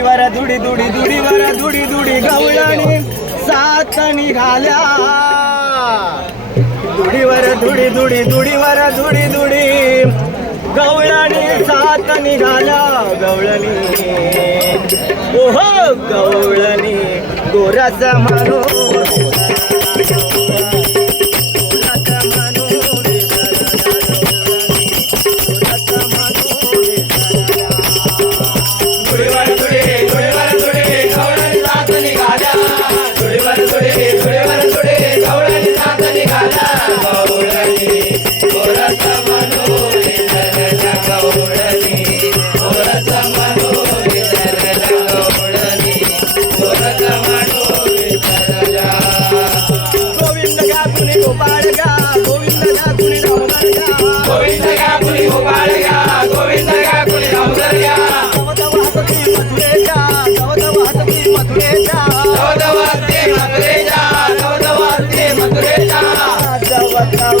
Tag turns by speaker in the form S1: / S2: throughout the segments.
S1: दुडीवर दुडी दुडी दुडीवर दुडी दुडी गवळणी सात निघाल्या दुडीवर दुडी दुडी दुडीवर दुडी दुडी गवळणी सात निघाल्या गवळणी. ओहो गवळणी. गोराचा मारो गोविंद गा कुणी गोपाळ गा गोविंद गा कुणी
S2: रामधर गा
S1: गवत मथुरेच्या गवत मथुरेच्या
S2: गवत मथुरेच्या गवत मथुरेच्या
S1: गवत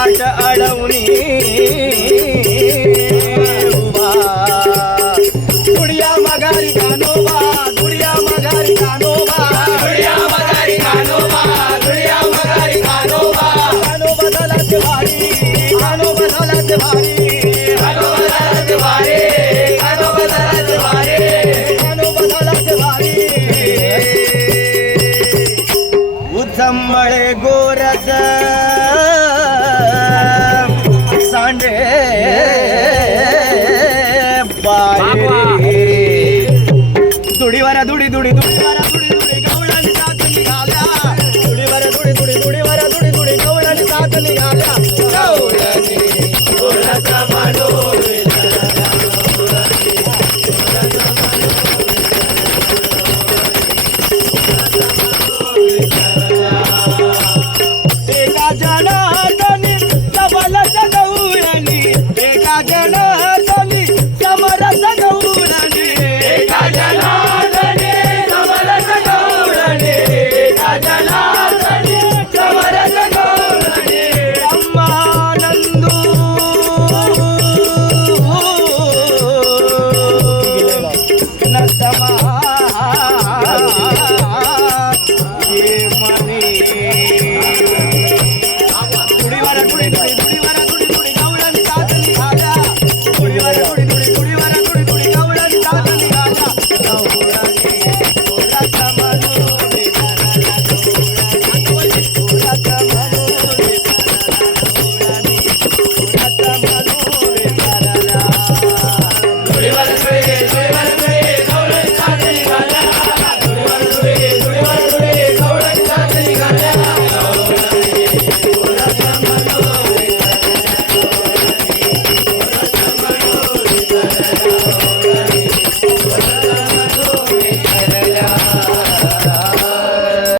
S1: वाट अडवणी उभा दुडिया मगारी कानोबा कानोबा.
S2: कानोबा कानोबा.
S1: कानोबा भारी कानोबा झाला भारी.
S2: कानो बदलत वारे कानो बदलत वारे
S1: कानो बदलाचे भारी. उचंबळे गोरस துடி துடி